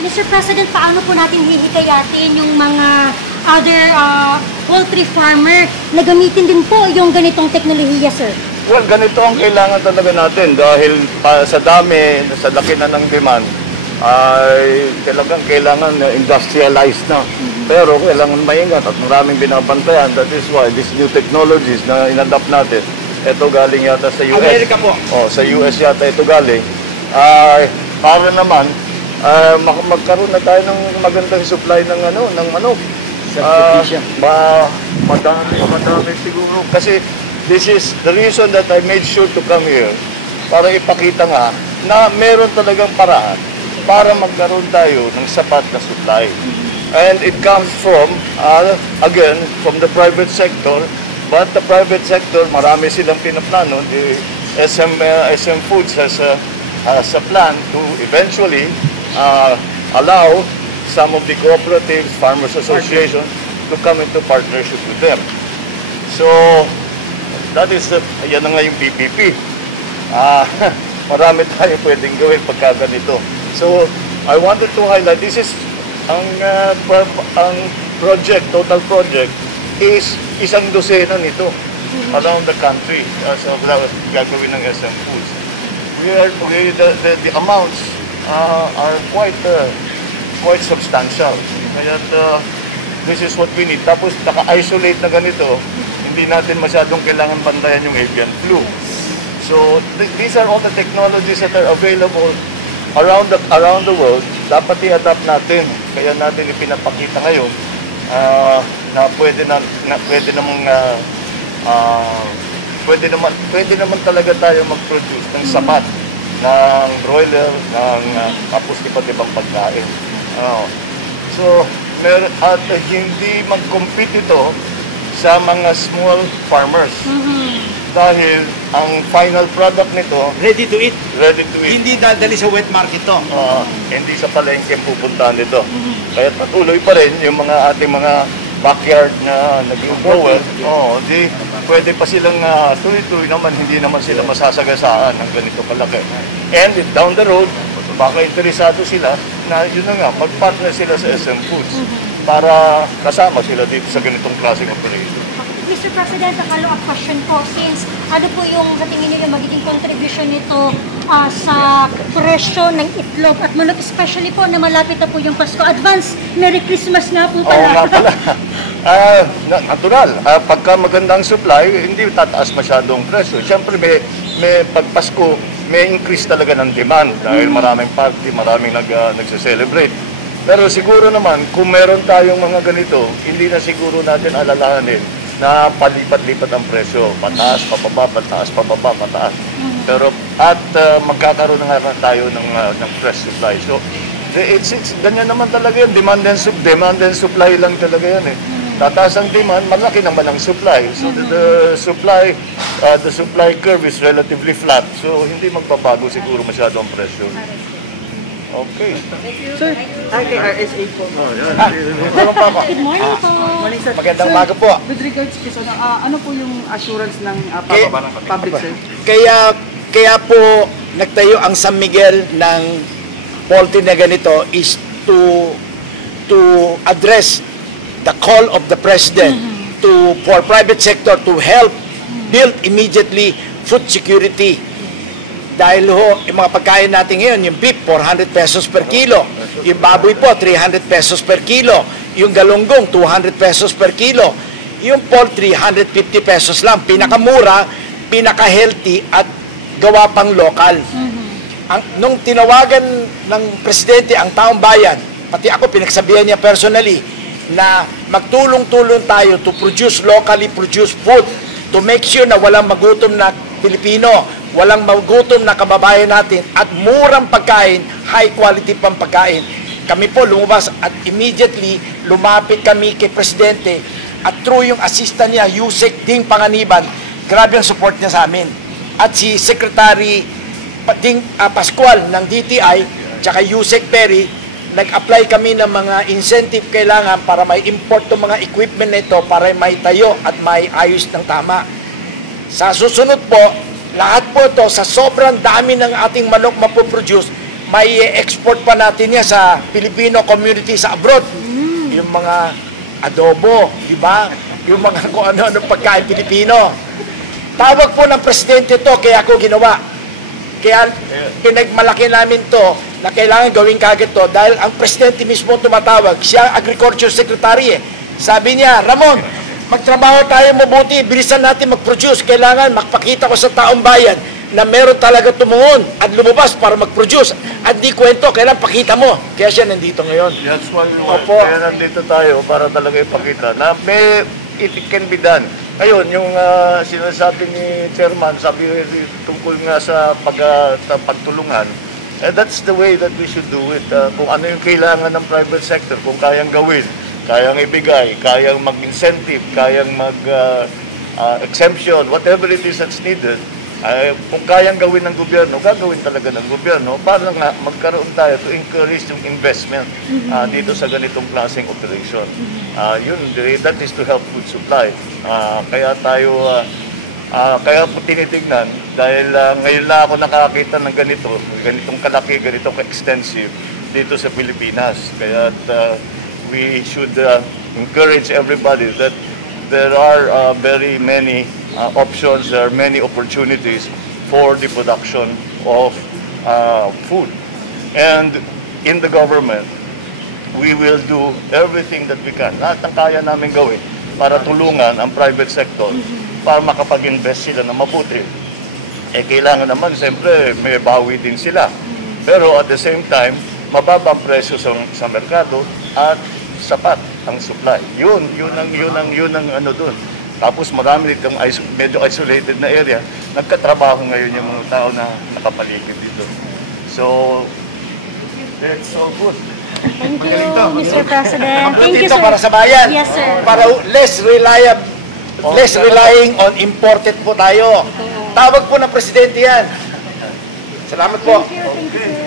Mr. President, paano po natin hihikayatin yung mga other poultry farmer na gamitin din po yung ganitong teknolohiya, sir? Well, ganito ang kailangan talaga natin dahil sa dami, sa laki na ng demand, ay talagang kailangan industrialized na. Pero kailangan maingat at maraming binabantayan. That is why these new technologies na inadapt natin, ito galing yata sa US. Amerika po. Sa US yata ito galing. Para naman, magkaroon na tayo ng magandang supply ng ng manok. Madami siguro. Kasi this is the reason that I made sure to come here para ipakita nga na meron talagang paraan para magkaroon tayo ng sapat na supply. And it comes from, again, from the private sector. But the private sector, marami silang pinaplano. The SM Foods has a plan to eventually allow some of the cooperatives, farmers associations to come into partnership with them. So, that is, yan na nga yung PPP. Marami tayo pwedeng gawin pagka ganito. So, I wanted to highlight, this is, ang project, total project, is isang dosena nito around the country. So, gagawin ng SM Foods. The amounts are quite substantial. Kaya this is what we need. Tapos naka-isolate na ganito, hindi natin masyadong kailangan bantayan yung avian flu. So these are all the technologies that are available around the world. Dapat i-adapt natin. Kaya natin ipinapakita ngayon na pwede naman talaga tayo mag-produce ng sapat ng broiler, ng tapos iba't ibang pagkain. So, at hindi mag-compete ito sa mga small farmers. Dahil ang final product nito, Ready to eat. Hindi dali sa wet market to. Hindi sa palengke pupuntahan nito. Kaya patuloy pa rin yung mga ating mga backyard na nag-grower, pwede pa silang tuloy-tuloy naman, hindi naman sila masasagasaan ng ganito kalaki. And down the road, baka interesado sila na yun na nga, mag-partner sila sa SM Foods para kasama sila dito sa ganitong klaseng operation. Mr. President, a follow-up question po, since ano po yung sa tingin niyo magiging contribution nito sa presyo ng itlog at manok, especially po na malapit na po yung Pasko. Advance, Merry Christmas nga po pala. Oo nga pala. Natural. Pagka magandang supply, hindi tataas masyadong presyo. Siyempre, may pagpasko, may increase talaga ng demand dahil maraming party, maraming nagse-celebrate. Pero siguro naman, kung meron tayong mga ganito, hindi na siguro natin alalahanin na palipat-lipat ang presyo, pataas, pababa, pataas, pababa, pataas. Pero magkakaroon na nga tayo ng fresh supply. So it's ganyan naman talaga yun, demand and supply lang talaga yan eh. Tataas ang demand, malaki naman ang supply. So the supply curve is relatively flat. So hindi magbabago siguro masyado ang presyo. Okay. Sir, kay RSA po. Good morning po. Morning, sir. Magandang Sir, umaga po. With regards to ano po yung assurance ng public, sir? Kaya po nagtayo ang San Miguel ng poultry na ganito is to address the call of the President for private sector to help build immediately food security. Dahil yung mga pagkain natin ngayon, yung beef, 400 pesos per kilo. Yung baboy po, 300 pesos per kilo. Yung galunggong, 200 pesos per kilo. Yung poultry, 150 pesos lang. Pinakamura, pinaka-healthy at gawa pang lokal. Nung tinawagan ng Presidente ang taong bayan, pati ako pinagsabihan niya personally, na magtulong-tulong tayo to produce locally produced food, to make sure na walang magutom na Pilipino, walang magutom na kababayan natin at murang pagkain, high quality pang pagkain. Kami po lumabas at immediately lumapit kami kay Presidente at through yung assistant niya, Yusek Ding Panganiban, grabe ang support niya sa amin. At si Secretary Ding Pascual ng DTI, tsaka Yusek Perry, nag-apply kami ng mga incentive kailangan para may import ng mga equipment nito para may tayo at may ayos ng tama. Sa susunod po, lahat po ito, sa sobrang dami ng ating manok mapoproduce, may export pa natin yan sa Filipino community sa abroad. Yung mga adobo, di ba? Yung mga kung ano-ano pagkain Pilipino. Tawag po ng presidente to, kaya ako ginawa. Kaya pinagmalaki namin to na kailangan gawin kagad to dahil ang presidente mismo tumatawag. Siya ang agriculture secretary eh. Sabi niya, Ramon, magtrabaho tayo mabuti, bilisan natin mag-produce. Kailangan makpakita ko sa taong bayan na meron talaga tumungon at lumabas para mag-produce. At di kwento, kailan pakita mo. Kaya siya nandito ngayon. That's why Opo. kaya nandito tayo para talaga ipakita na it can be done. Ngayon, yung sinasabi ni Chairman, sabi tungkol nga sa pagtulungan, that's the way that we should do it. Kung ano yung kailangan ng private sector, kung kayang gawin, kayang ibigay, kayang mag-incentive, kayang mag-exemption, whatever it is that's needed, kung kayang gawin ng gobyerno, gagawin talaga ng gobyerno para nga magkaroon tayo to encourage yung investment dito sa ganitong klaseng operation. That is to help food supply. Kaya tayo, kaya po tinitignan, dahil ngayon lang ako nakakita ng ganitong kalaki, ganitong extensive dito sa Pilipinas. Kaya we should encourage everybody that there are very many options, there are many opportunities for the production of food. And in the government, we will do everything that we can. Lahat ng kaya namin gawin para tulungan ang private sector para makapag-invest sila na mabuti. Kailangan naman, siyempre, may bawi din sila. Pero at the same time, mababa ang presyo sa merkado at sapat ang supply. Yun ang ano dun. Tapos marami ditong medyo isolated na area, nagkatrabaho ngayon yung mga tao na nakapaligid dito. So, that's so good. Thank you, Mr. President. Thank you, Dito sir. para sa bayan. Yes, sir. Para less relying on imported po tayo. Tawag po ng presidente yan. Salamat po. Thank you, sir.